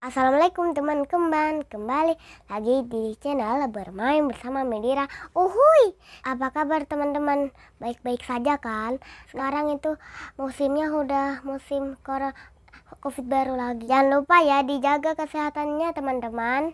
Assalamualaikum teman kembang, kembali lagi di channel bermain bersama Medira. Uhuy, apa kabar teman-teman? Baik-baik saja kan? Sekarang itu musimnya udah musim COVID baru lagi. Jangan lupa ya dijaga kesehatannya teman-teman.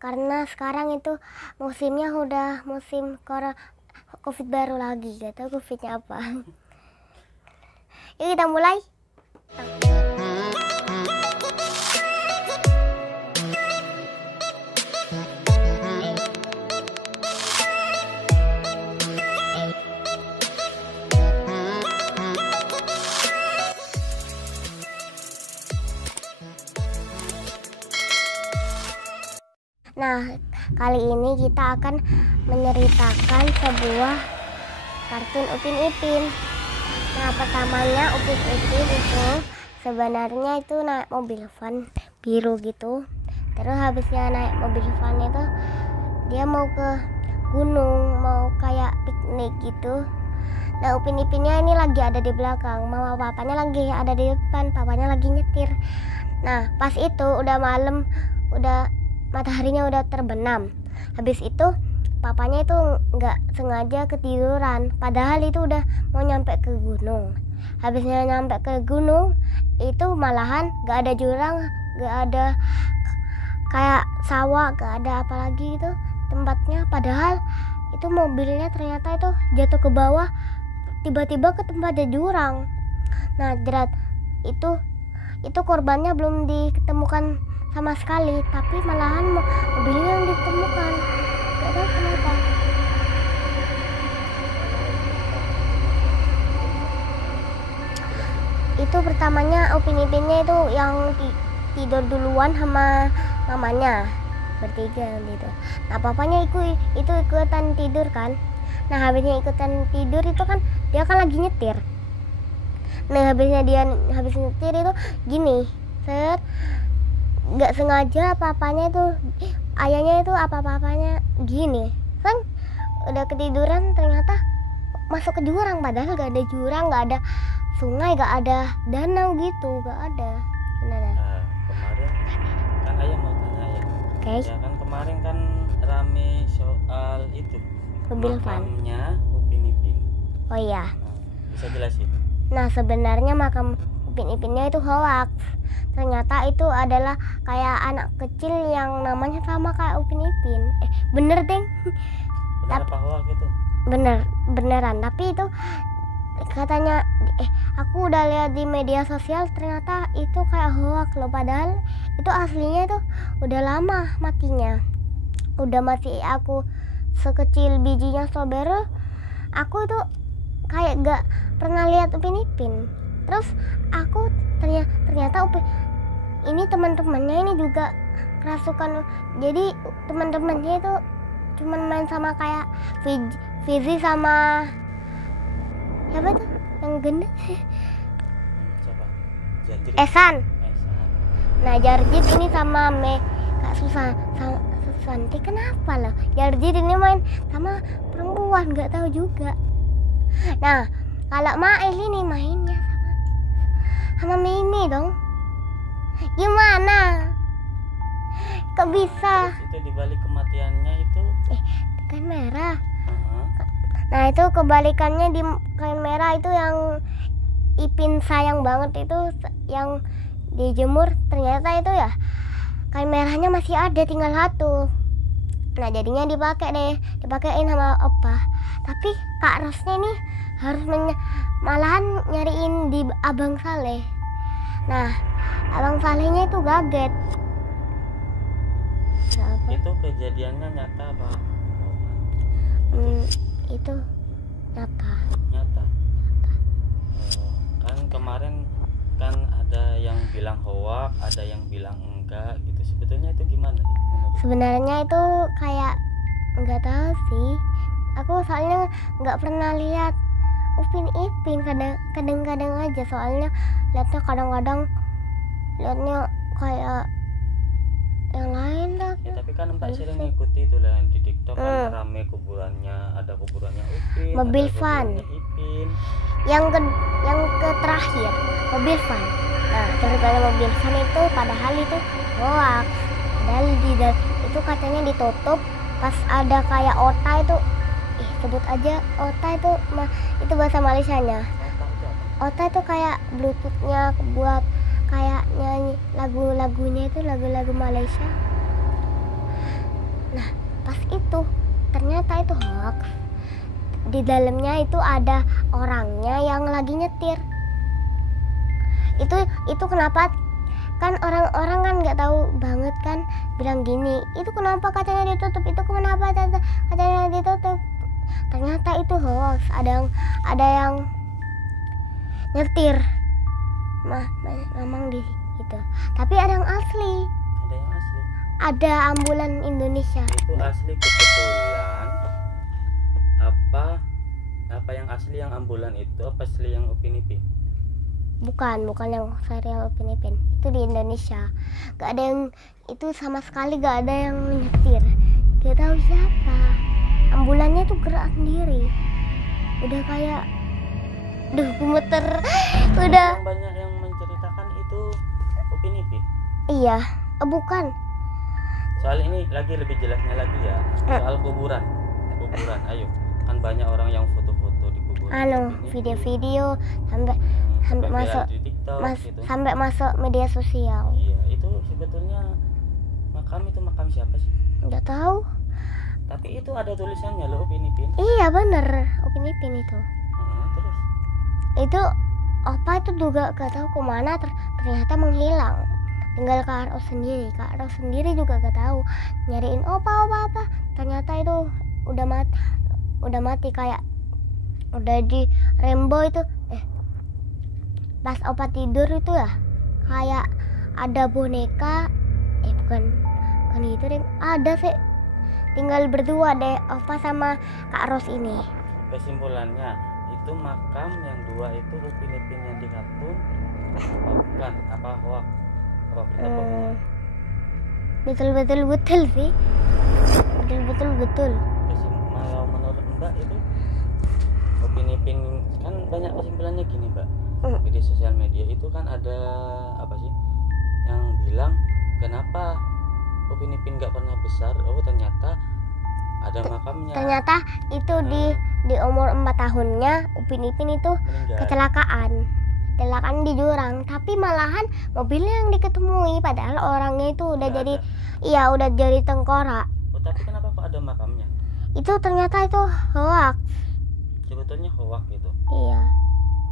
Karena sekarang itu musimnya udah musim COVID baru lagi. Gak tahu COVIDnya apa. Yuk kita mulai. Nah, kali ini kita akan menceritakan sebuah kartun Upin Ipin. Nah, pertamanya Upin Ipin itu sebenarnya itu naik mobil van biru gitu. Terus habisnya naik mobil van itu dia mau ke gunung, mau kayak piknik gitu. Nah, Upin Ipinnya ini lagi ada di belakang, mama papanya lagi ada di depan, papanya lagi nyetir. Nah, pas itu udah malam, mataharinya udah terbenam. Habis itu papanya itu nggak sengaja ketiduran, padahal itu udah mau nyampe ke gunung. Habisnya nyampe ke gunung itu malahan nggak ada jurang, nggak ada kayak sawah, nggak ada apa lagi itu tempatnya. Padahal itu mobilnya ternyata itu jatuh ke bawah, tiba-tiba ke tempat ada jurang. Nah, jerat itu korbannya belum ditemukan sama sekali, tapi malahan mobilnya yang ditemukan. Gak tahu kenapa. Itu pertamanya Upin Ipinnya itu yang tidur duluan sama mamanya, bertiga gitu. Nah, papanya itu ikutan tidur kan. Nah, habisnya ikutan tidur itu kan dia kan lagi nyetir. Nah, habis nyetir itu gini, nggak sengaja apa-apanya itu ayahnya itu apa-apanya gini kan, udah ketiduran ternyata masuk ke jurang, padahal nggak ada jurang, nggak ada sungai, nggak ada danau gitu, nggak ada. Benar. Kemarin kan ayah mau tanya ya. Okay. Ya kan kemarin kan rame soal itu mobil van makamnya Upin Ipin. Oh iya. Bisa jelasin? Nah, sebenarnya makam Upin Ipinnya itu hoax. Ternyata itu adalah kayak anak kecil yang namanya sama kayak Upin Ipin. Bener deng. Benar apa hoax itu? Beneran. Tapi itu katanya aku udah lihat di media sosial, ternyata itu kayak hoax loh. Padahal itu aslinya itu udah lama matinya. Udah mati aku sekecil bijinya strawberry. Aku itu kayak gak pernah lihat Upin Ipin. Terus aku ternyata ini teman-temannya ini juga kerasukan. Jadi teman-temannya itu cuman main sama kayak Fizi sama siapa tuh yang gendut? Siapa? Esan. Nah, Jarjit ini sama Kak Susanti. Kenapa loh Jarjit ini main sama perempuan, nggak tahu juga. Nah, kalau Mail ini mainnya sama Mimi dong. Gimana? Kok bisa? Terus itu dibalik kematiannya itu Kain merah. Nah, itu kebalikannya di kain merah itu yang Ipin sayang banget itu yang dijemur, ternyata itu ya kain merahnya masih ada, tinggal satu. Nah, jadinya dipakein sama Opa. Tapi Kak Rosnya ini harus malahan nyariin di Abang Saleh. Nah, Abang Salehnya itu kaget. Itu kejadiannya nyata apa? Itu nyata. Kan kemarin kan ada yang bilang hoax, ada yang bilang enggak gitu. Sebetulnya itu gimana sih menurut? Sebenarnya itu kayak nggak tahu sih. Aku soalnya nggak pernah lihat Upin Ipin, kadang-kadang aja, soalnya lihatnya kadang-kadang lihatnya kayak yang lain dah. Ya tapi kan Mbak sering ngikuti itu lah di TikTok kan rame kuburannya, ada kuburannya Upin, Mobil ada van. kuburannya Ipin. yang ke terakhir mobil van. Nah, ceritanya mobil van itu padahal itu hoax. Padahal itu katanya ditutup pas ada kayak ota itu, sebut aja ota itu itu bahasa Malaysianya. Ota itu kayak bluetoothnya buat kayak nyanyi lagu-lagunya itu lagu-lagu Malaysia. Nah, pas itu ternyata itu hoax. Di dalamnya itu ada orangnya yang lagi nyetir. Itu kenapa kan orang-orang kan nggak tahu banget kan bilang gini, itu kenapa katanya ditutup, itu kenapa katanya ditutup. Ternyata itu hoax, ada yang nyetir memang di gitu. Tapi ada yang asli, Ada yang asli. ada ambulan Indonesia. Itu asli kebetulan. Apa yang asli yang ambulan itu apa asli yang Upin Ipin? Bukan yang serial Upin Ipin. Itu di Indonesia. Gak ada yang itu sama sekali, gak ada yang nyetir. Gak tahu siapa. Ambulannya tuh gerak sendiri. Udah kayak gemeter. Udah. Yang banyak yang menceritakan itu Upin Ipin. Iya, bukan. Soal ini lagi lebih jelasnya lagi ya. Soal kuburan. Ayo. Kan banyak orang yang foto-foto di kuburan. Upin Ipin. Video-video sampai masuk di TikTok gitu. sampai masuk media sosial. Iya, itu sebetulnya makam siapa sih? Nggak tahu. Tapi itu ada tulisannya loh Upin Ipin. Iya bener, Upin Ipin itu. Terus Itu opa itu juga gak tahu kemana, ternyata menghilang. Tinggal Kak Ros sendiri juga gak tahu nyariin opa apa. Ternyata itu udah mati kayak udah di Rembo itu. Pas opa tidur itu ya kayak ada boneka, bukan itu deh, ada sih, tinggal berdua deh opa sama Kak Ros ini. kesimpulannya itu makam yang dua itu Upin Ipin yang di kartun apa bukan? Apa hoax? Apa berita bohong? Betul sih. Betul. Kalau menurut Mbak itu Upin Ipin kan banyak kesimpulannya gini Mbak. Di sosial media itu kan ada apa sih yang bilang kenapa Upin Ipin nggak pernah besar? Oh ternyata ada makamnya. Ternyata itu di umur 4 tahunnya Upin Ipin itu Meninggal. kecelakaan di jurang, tapi malahan mobilnya yang diketemui, padahal orangnya itu udah jadi tengkorak. Oh tapi kenapa kok ada makamnya? Itu ternyata itu hoax. Sebetulnya hoax gitu. Iya.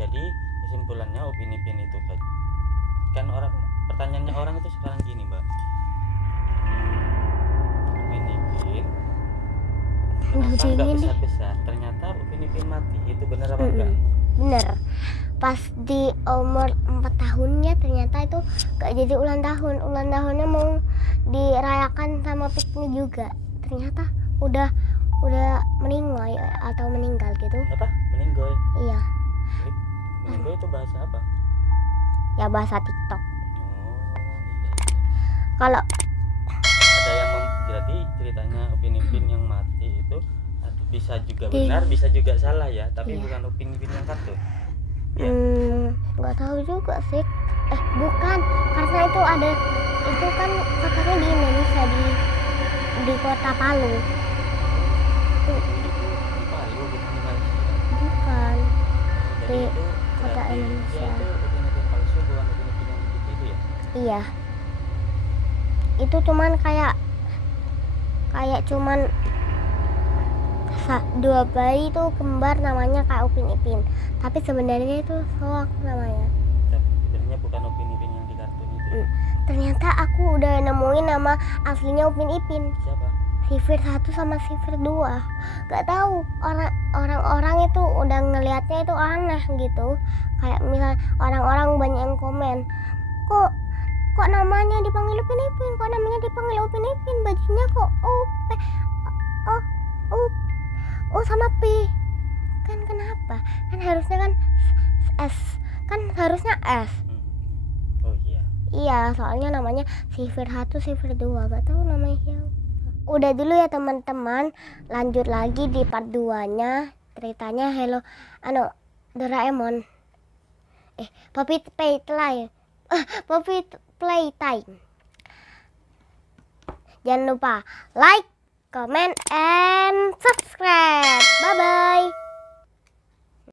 Jadi kesimpulannya Upin Ipin itu kan pertanyaannya orang itu sekarang gini Mbak. Upin Ipin kenapa nggak besar-besar? Ternyata Upin Ipin mati. Itu benar apa enggak? Bener. Pas di umur 4 tahunnya ternyata itu gak jadi ulang tahunnya mau dirayakan sama piknik juga. Ternyata udah meninggal gitu. Apa? Meninggoy. Iya. Meninggoy itu bahasa apa? Ya bahasa TikTok. Oh iya. Kalau Ada yang jadi ceritanya Upin Ipin yang mati itu bisa juga benar, bisa juga salah ya. Tapi bukan Upin Ipin yang kartun. Ya. Nggak tahu juga sih. Bukan, karena itu kan katanya di Indonesia di kota Palu. Di Palu bukan di Malaysia. Bukan. Jadi Di itu kota berarti Indonesia. dia itu Upin Ipin palsu bukan Upin Ipin yang itu ya. Iya. Itu cuman kayak cuman dua bayi itu kembar namanya kayak Upin Ipin, tapi sebenarnya itu hoax namanya. Tapi sebenarnya bukan Upin Ipin yang di kartun itu. Ternyata aku udah nemuin nama aslinya Upin Ipin. Siapa? Sifir 1 sama Sifir 2. Gak tahu, orang-orang itu udah ngelihatnya itu aneh gitu. Kayak misal orang-orang banyak yang komen, kok namanya dipanggil Upin Ipin, bajunya kok O sama P. Kan kenapa? Kan harusnya kan S. Oh iya. Iya, soalnya namanya sifir 1, sifir 2, gak tahu namanya siapa. Udah dulu ya teman-teman, lanjut lagi di part 2-nya. Ceritanya Doraemon. Poppy Playtime. Poppy Playtime. Jangan lupa like, comment, and subscribe.